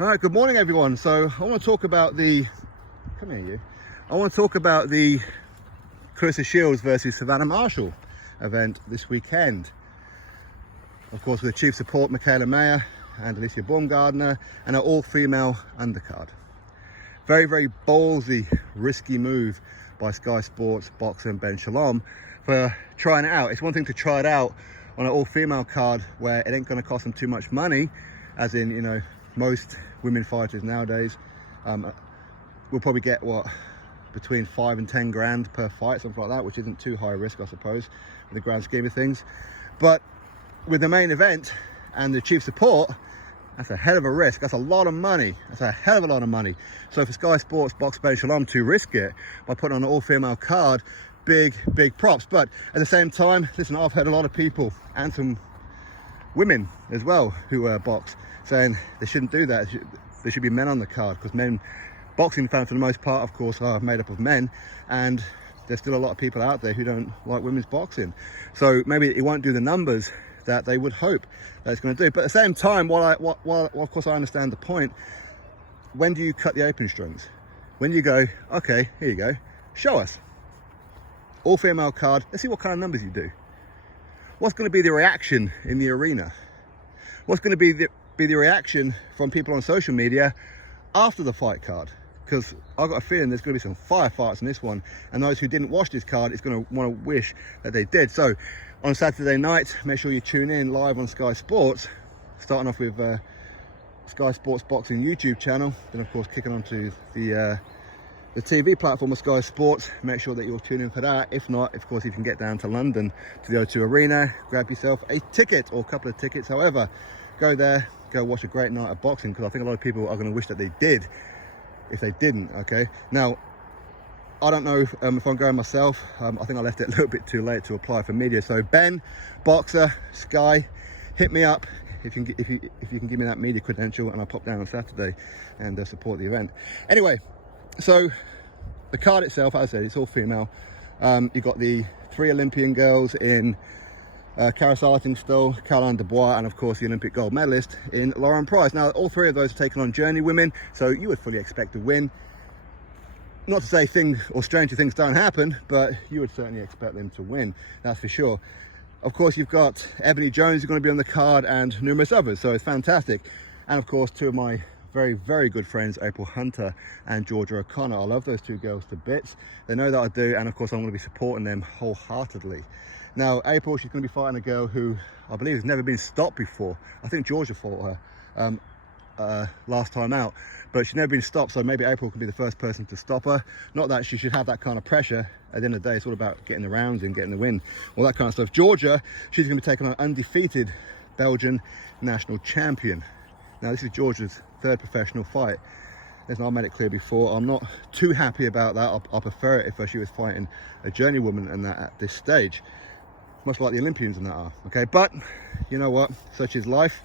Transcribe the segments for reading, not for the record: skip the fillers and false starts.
All right, good morning, everyone. So I want to talk about the, come here, you. I want to talk about the Claressa Shields versus Savannah Marshall event this weekend. Of course, with the chief support, Michaela Mayer and Alicia Baumgardner, and an all-female undercard. Very, very ballsy, risky move by Sky Sports boxer and Ben Shalom for trying it out. It's one thing to try it out on an all-female card where it ain't going to cost them too much money, as in, you know, most women fighters nowadays will probably get what, between 5 and 10 grand per fight, something like that, which isn't too high risk, I suppose, in the grand scheme of things. But with the main event and the chief support, that's a hell of a risk. That's a lot of money. That's a hell of a lot of money. So for Sky Sports boxer Ben Shalom to risk it by putting on an all-female card, big props. But at the same time, listen, I've heard a lot of people and some women as well who box saying they shouldn't do that. There should be men on the card, because men, boxing fans for the most part, of course, are made up of men, and there's still a lot of people out there who don't like women's boxing. So maybe it won't do the numbers that they would hope that it's going to do. But at the same time, while of course I understand the point, when do you cut the open strings? When you go, okay, here you go, show us. All female card, let's see what kind of numbers you do. What's going to be the reaction in the arena? What's going to be the reaction from people on social media after the fight card? Because I've got a feeling there's going to be some firefights in this one, and those who didn't watch this card is going to want to wish that they did. So on Saturday night, make sure you tune in live on Sky Sports, starting off with Sky Sports Boxing YouTube channel, then of course kicking on to the TV platform of Sky Sports. Make sure that you'll tune in for that. If not, of course, you can get down to London to the O2 Arena, grab yourself a ticket or a couple of tickets. However, go there, go watch a great night of boxing, because I think a lot of people are going to wish that they did if they didn't. Okay, now I don't know if I'm going myself. I think I left it a little bit too late to apply for media. So Ben, boxer, Sky, hit me up if you can give me that media credential, and I'll pop down on Saturday and support the event. Anyway, so the card itself, as I said, it's all female. You've got the 3 Olympian girls in Karriss Artingstall, Caroline Dubois, and of course the Olympic gold medalist in Lauren Price. Now, all 3 of those are taking on journey women, so you would fully expect to win. Not to say things or stranger things don't happen, but you would certainly expect them to win, that's for sure. Of course, you've got Ebonie Jones who's going to be on the card, and numerous others, so it's fantastic. And of course, 2 of my very good friends, April Hunter and Georgia O'Connor. I love those 2 girls to bits. They know that I do, and of course I'm going to be supporting them wholeheartedly. Now, April, she's going to be fighting a girl who I believe has never been stopped before. I think Georgia fought her last time out, but she's never been stopped, so maybe April can be the first person to stop her. Not that she should have that kind of pressure. At the end of the day, it's all about getting the rounds and getting the win, all that kind of stuff. Georgia, she's going to be taking on undefeated Belgian national champion. Now, this is Georgia's 3rd professional fight. Listen, I made it clear before, I'm not too happy about that. I prefer it if she was fighting a journeywoman and that at this stage, much like the Olympians and that are. Okay, but you know what? Such is life.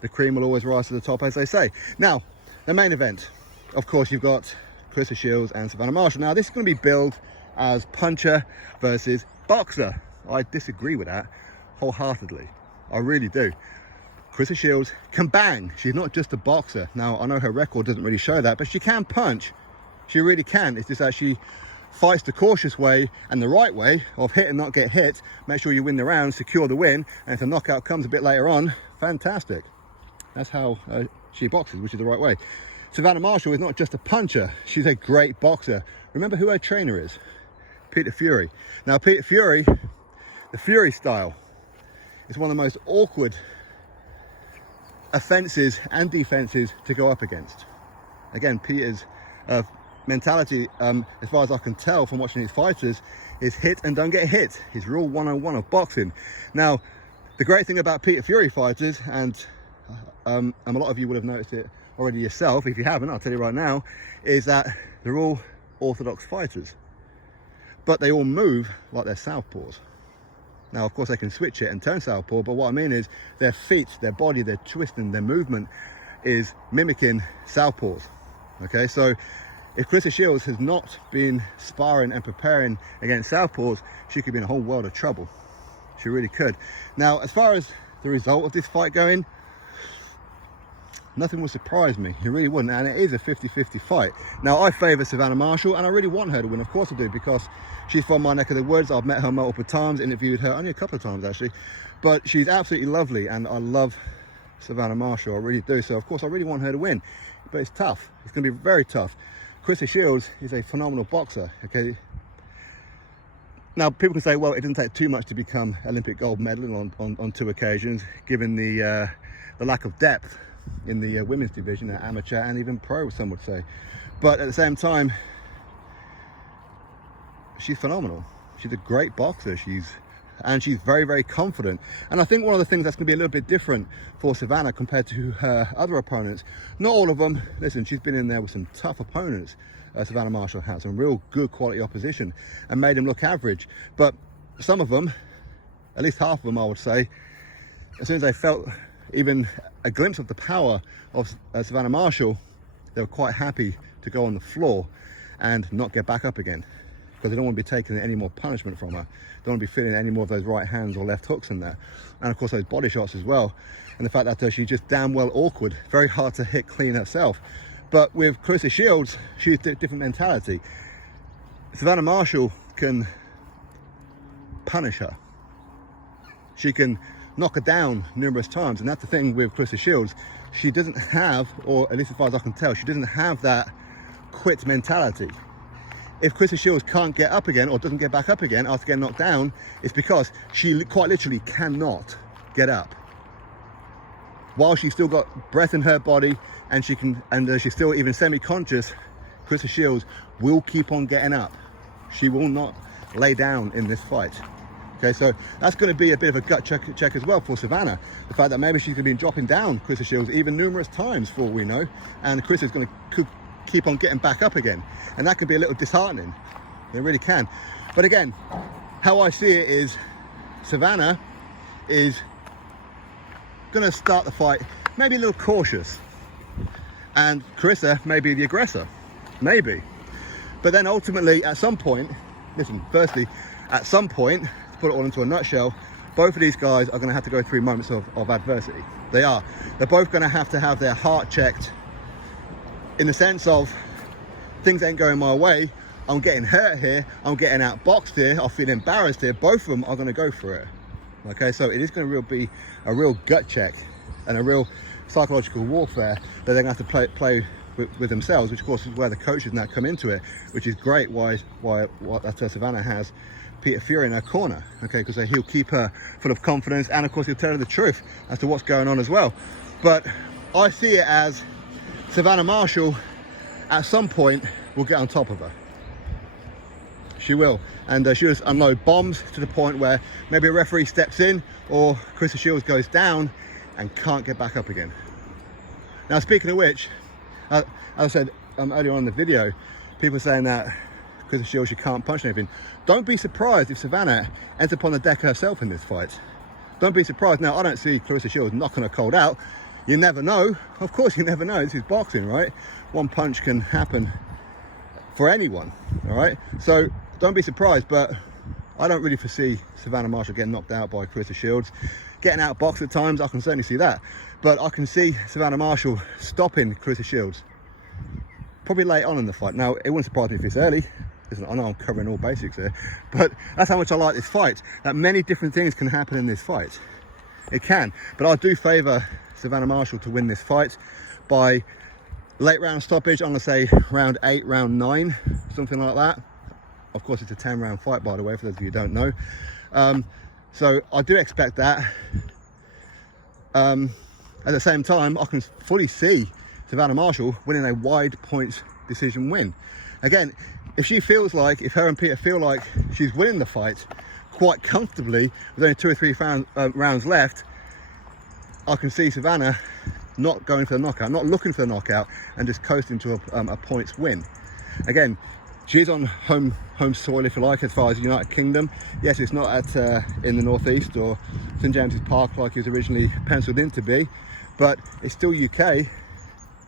The cream will always rise to the top, as they say. Now, the main event, of course, you've got Claressa Shields and Savannah Marshall. Now, this is going to be billed as puncher versus boxer. I disagree with that wholeheartedly. I really do. Claressa Shields can bang. She's not just a boxer. Now, I know her record doesn't really show that, but she can punch. She really can. It's just that she fights the cautious way and the right way of hit and not get hit. Make sure you win the round, secure the win, and if the knockout comes a bit later on, fantastic. That's how she boxes, which is the right way. Savannah Marshall is not just a puncher. She's a great boxer. Remember who her trainer is? Peter Fury. Now, Peter Fury, the Fury style, is one of the most awkward offenses and defenses to go up against. Again, Peter's mentality, as far as I can tell from watching his fighters, is hit and don't get hit. His rule 101 of boxing. Now, the great thing about Peter Fury fighters, and a lot of you would have noticed it already yourself, if you haven't, I'll tell you right now, is that they're all orthodox fighters, but they all move like they're southpaws. Now, of course, they can switch it and turn southpaw, but what I mean is their feet, their body, their twisting, their movement is mimicking southpaws. Okay, so if Claressa Shields has not been sparring and preparing against southpaws, she could be in a whole world of trouble. She really could. Now, as far as the result of this fight going, Nothing would surprise me, it really wouldn't, and it is a 50-50 fight. Now, I favour Savannah Marshall, and I really want her to win, of course I do, because she's from my neck of the woods. I've met her multiple times, interviewed her only a couple of times actually, but she's absolutely lovely, and I love Savannah Marshall, I really do. So of course I really want her to win, but it's tough. It's going to be very tough. Claressa Shields is a phenomenal boxer, okay? Now, people can say, well, it didn't take too much to become Olympic gold medal on 2 occasions, given the lack of depth in the women's division, amateur and even pro, some would say. But at the same time, she's phenomenal. She's a great boxer. She's very, very confident. And I think one of the things that's going to be a little bit different for Savannah compared to her other opponents, not all of them, listen, she's been in there with some tough opponents. Savannah Marshall has some real good quality opposition and made them look average. But some of them, at least half of them I would say, as soon as they felt even a glimpse of the power of Savannah Marshall, they were quite happy to go on the floor and not get back up again, because they don't want to be taking any more punishment from her. Don't want to be feeling any more of those right hands or left hooks in there. And of course those body shots as well. And the fact that she's just damn well awkward, very hard to hit clean herself. But with Claressa Shields, she's a different mentality. Savannah Marshall can punish her. She can knock her down numerous times. And that's the thing with Claressa Shields. She doesn't have, or at least as far as I can tell, she doesn't have that quit mentality. If Claressa Shields can't get up again or doesn't get back up again after getting knocked down, it's because she quite literally cannot get up. While she's still got breath in her body and she can, and she's still even semi-conscious, Claressa Shields will keep on getting up. She will not lay down in this fight. Okay, so that's going to be a bit of a gut check as well for Savannah. The fact that maybe she's going to be dropping down Claressa Shields even numerous times, for all we know, and Claressa's going to keep on getting back up again, and that could be a little disheartening. It really can. But again, how I see it is Savannah is going to start the fight maybe a little cautious, and Claressa may be the aggressor, maybe. But then ultimately at some point, listen, firstly, at some point, to put it all into a nutshell, both of these guys are going to have to go through moments of adversity. They are. They're both going to have their heart checked, in the sense of, things ain't going my way, I'm getting hurt here, I'm getting outboxed here, I feel embarrassed here. Both of them are going to go for it. Okay, so it is going to be a real gut check and a real psychological warfare that they're going to have to play with themselves, which of course is where the coaches now come into it, which is great. Why Savannah has Peter Fury in her corner, okay, because he'll keep her full of confidence, and of course he'll tell her the truth as to what's going on as well. But I see it as Savannah Marshall at some point will get on top of her. She will, and she'll just unload bombs to the point where maybe a referee steps in or Claressa Shields goes down and can't get back up again. Now, speaking of which, as I said earlier on in the video, people saying that Claressa Shields, she can't punch anything. Don't be surprised if Savannah ends up on the deck herself in this fight. Don't be surprised. Now, I don't see Claressa Shields knocking her cold out. You never know. Of course, you never know. This is boxing, right? One punch can happen for anyone, all right? So don't be surprised, but I don't really foresee Savannah Marshall getting knocked out by Claressa Shields. Getting outboxed at times, I can certainly see that. But I can see Savannah Marshall stopping Claressa Shields probably late on in the fight. Now, it wouldn't surprise me if it's early. Listen, I know I'm covering all basics here, but that's how much I like this fight. That many different things can happen in this fight. It can, but I do favour Savannah Marshall to win this fight by late round stoppage. I'm going to say round 8, round 9, something like that. Of course, it's a 10-round fight, by the way, for those of you who don't know. So I do expect that. At the same time, I can fully see Savannah Marshall winning a wide points decision win. Again, if she feels like, if her and Peter feel like she's winning the fight quite comfortably with only 2 or 3 rounds left, I can see Savannah not going for the knockout, not looking for the knockout, and just coasting to a points win. Again, she's on home soil, if you like, as far as the United Kingdom. Yes, it's not at in the northeast or St James's Park like it was originally penciled in to be, but it's still UK.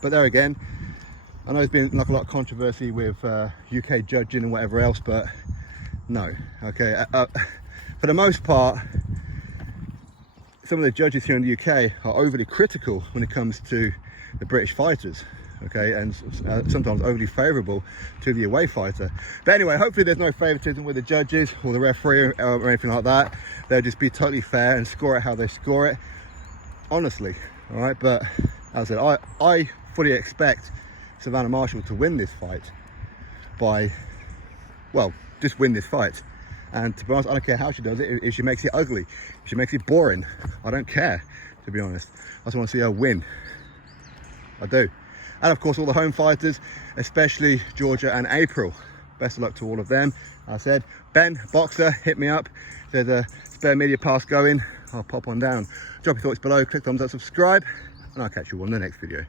But there again, I know there's been like a lot of controversy with UK judging and whatever else, but no, okay. For the most part, some of the judges here in the UK are overly critical when it comes to the British fighters, okay, and sometimes overly favourable to the away fighter. But anyway, hopefully there's no favouritism with the judges or the referee or anything like that. They'll just be totally fair and score it how they score it, honestly. All right, but as I said, I fully expect Savannah Marshall to win this fight by, well, just win this fight. And to be honest, I don't care how she does it. If she makes it ugly, if she makes it boring, I don't care, to be honest. I just want to see her win. I do. And of course, all the home fighters, especially Georgia and April. Best of luck to all of them. As I said, Ben, Boxer, hit me up. There's a spare media pass going. I'll pop on down. Drop your thoughts below, click thumbs up, subscribe, and I'll catch you all in the next video.